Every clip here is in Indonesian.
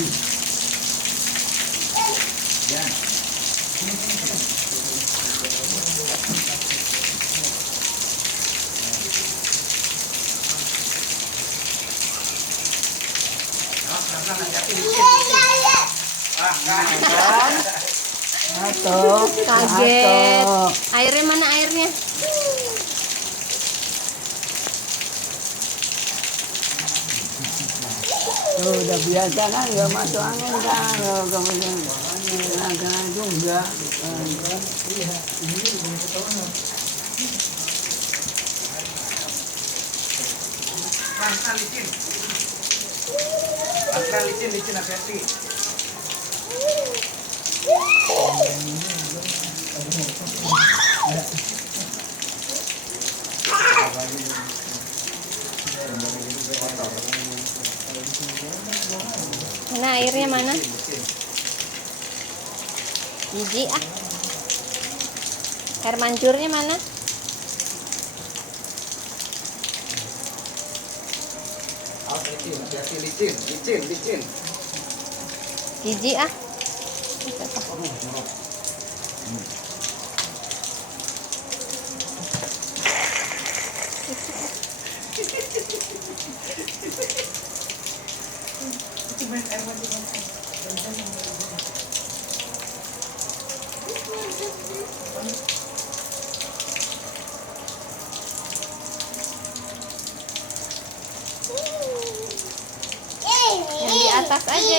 Ya. Kaget. Airnya mana airnya? Tuh, udah biasa kan, nggak masuk angin kan, kalau kemudian agak juga. Licin hati-hati. Mana airnya mana? Jijik ah. Air mancurnya mana? Hati-hati, licin. Jijik ah. Yang di atas aja,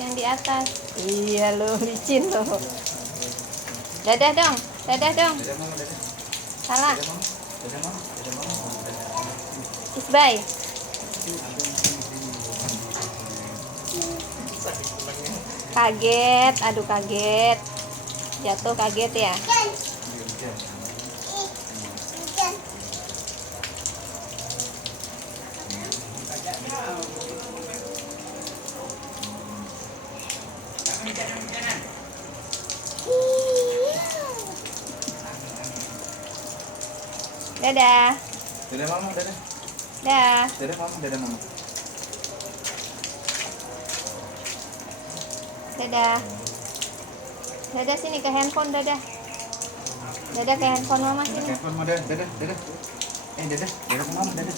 yang di atas. Iya lo, licin lo. Dadah dong. Salah. Isbay. Kaget, aduh kaget. Jatuh kaget ya. Dadah. Dadah mama, dadah. Dah. Dadah mama. Dadah. Dadah sini ke handphone, dadah. Dadah ke handphone mama sini. Handphone mama, dadah. Dadah ke mama, dadah.